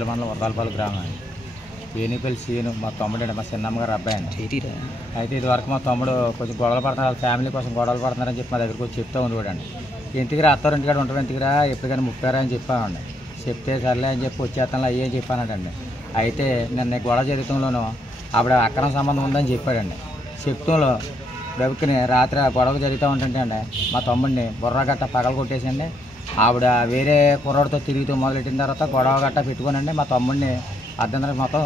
బత్తిల మండలం వరదాలపల్లి గ్రామం అండి. వేణిపల్లి సీను మా తమ్ముడు మా చిన్నమ్మ గారు అబ్బాయి అండి. అయితే ఇది వరకు మా తమ్ముడు కొంచెం గొడవలు పడుతున్నారు, వాళ్ళ ఫ్యామిలీ కోసం గొడవలు పడుతున్నారని చెప్పి మా దగ్గరకు వచ్చి చెప్తూ ఉండేవాడండి. ఇంటికి అత్తారింటికాడ ఉంటాం, ఇంటికిరా ఎప్పటికైనా ముప్పారా అని చెప్పానండి. చెప్తే సర్లే అని చెప్పి వచ్చేస్తాను అయ్యే అని చెప్పానండి. అయితే నిన్న గొడవ జీవితంలోనూ ఆవిడ అక్రమ సంబంధం ఉందని చెప్పాడండి. చెప్తంలో గబుక్కుని రాత్రి గొడవ జరుగుతూ ఉంటుంటే అండి మా తమ్ముడిని బుర్ర గట్ట పగల కొట్టేసండి. ఆవిడ వేరే కుర్రాడితో తిరుగుతూ మొదలెట్టిన తర్వాత గొడవ గట్ట పెట్టుకోనండి మా తమ్ముడిని అర్ధంతరం మొత్తం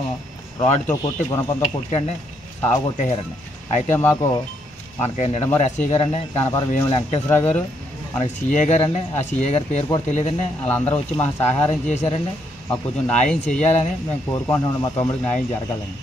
రాడ్తో కొట్టి గుణపంతో కొట్టండి సాగు కొట్టేశారండి. అయితే మనకి నిడమూరు ఎస్ఐ గారండి, కనపరం వేముల వెంకటేశ్వరరావు గారు, మనకి సిఏ గారండి, ఆ సిఏ గారి పేరు కూడా తెలియదండి, వాళ్ళందరూ వచ్చి మాకు సహాయం చేశారండి. మాకు కొంచెం న్యాయం చేయాలని మేము కోరుకుంటున్నాం, మా తమ్ముడికి న్యాయం జరగాలని.